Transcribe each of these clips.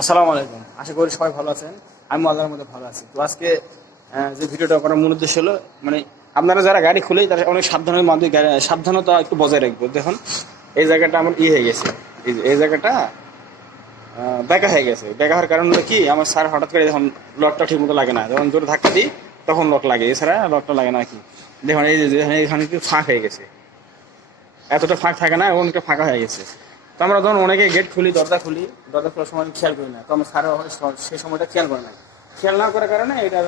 আসসালামু আলাইকুম। আশা করি সবাই ভালো আছেন। আমি আল্লাহর মধ্যে ভালো আছি। তো আজকে যে ভিডিওটা করার মূল উদ্দেশ্য হলো মানে আপনারা যারা গাড়ি খুলে তারা অনেক সাবধানের মাধ্যমে সাবধানতা একটু বজায় রাখবে। দেখুন এই জায়গাটা আমার হয়ে গেছে, এই জায়গাটা বেঁকা হয়ে গেছে। বেঁকা হওয়ার কারণ হলো কি, আমার স্যার হঠাৎ করে যখন লকটা ঠিক মতো লাগে না, যখন জোরে ধাক্কা দিই তখন লক লাগে, এছাড়া লকটা লাগে না কি। দেখুন এই যে এখানে একটু ফাঁক হয়ে গেছে, এতটা ফাঁক থাকে না, অনেকটা ফাঁকা হয়ে গেছে। তো আমরা যখন অনেকে গেট খুলি, দরজা খোলার সময় খেয়াল করি না, তো আমার স্যারও সেই সময়টা খেয়াল করে না। খেয়াল না করার কারণে এটা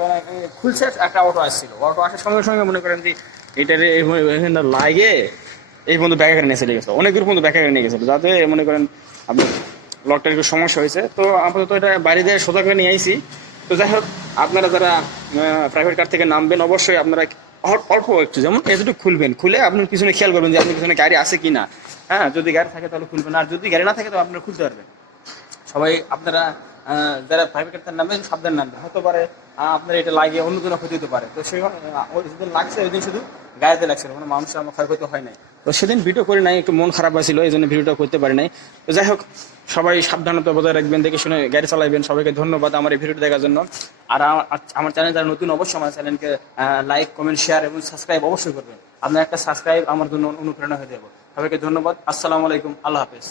খুলছে, একটা অটো আসছিল, অটো আসার সঙ্গে সঙ্গে মনে করেন যে এটারে এখানে লাগে এই বন্ধু ব্যাগে করে নিয়ে চলে গেছে, অনেক দূর বন্ধু ব্যাগে করে নিয়ে গেছিল, যাতে মনে করেন আপনি লকটার একটু সমস্যা হয়েছে। তো আপাতত এটা বাইরে দিয়ে সোজা করে নিয়ে আইসি। তো যাই হোক, আপনারা যারা প্রাইভেট কার থেকে নামবেন অবশ্যই আপনারা অল্প একটু, যেমন এতটুকু খুলবেন, খুলে আপনি পিছনে খেয়াল করবেন যে আপনার পিছনে গাড়ি আছে কিনা। হ্যাঁ, যদি গাড়ি থাকে তাহলে খুলবেন, আর যদি গাড়ি না থাকে তাহলে আপনারা খুলতে পারবেন। সবাই আপনারা যারা প্রাইভেট কার নামবেন সাবধান নামবেন, হতে পারে আপনার এটা লাগিয়ে অন্য জনের ক্ষতি হতে পারে। তো সেই যেদিন লাগছে ওই দিন শুধু গাড়িতে লাগছে, কোনো মানুষের আমার ক্ষয়ক্ষতি হয় নাই। তো সেদিন ভিডিও করে নাই, একটু মন খারাপ হয়েছিল, এই জন্য ভিডিওটা করতে পারি নাই। তো যাই হোক, সবাই সাবধানতা বজায় রাখবেন, দেখে শুনে গাড়ি চালাইবেন। সবাইকে ধন্যবাদ আমার এই ভিডিওটা দেখার জন্য। আর আমার চ্যানেল যারা নতুন, অবশ্যই আমার চ্যানেলকে লাইক, কমেন্ট, শেয়ার এবং সাবস্ক্রাইব অবশ্যই করবেন। আপনার একটা সাবস্ক্রাইব আমার জন্য অনুপ্রেরণা হয়ে যাবে। সবাইকে ধন্যবাদ। আসসালামু আলাইকুম, আল্লাহ হাফেজ।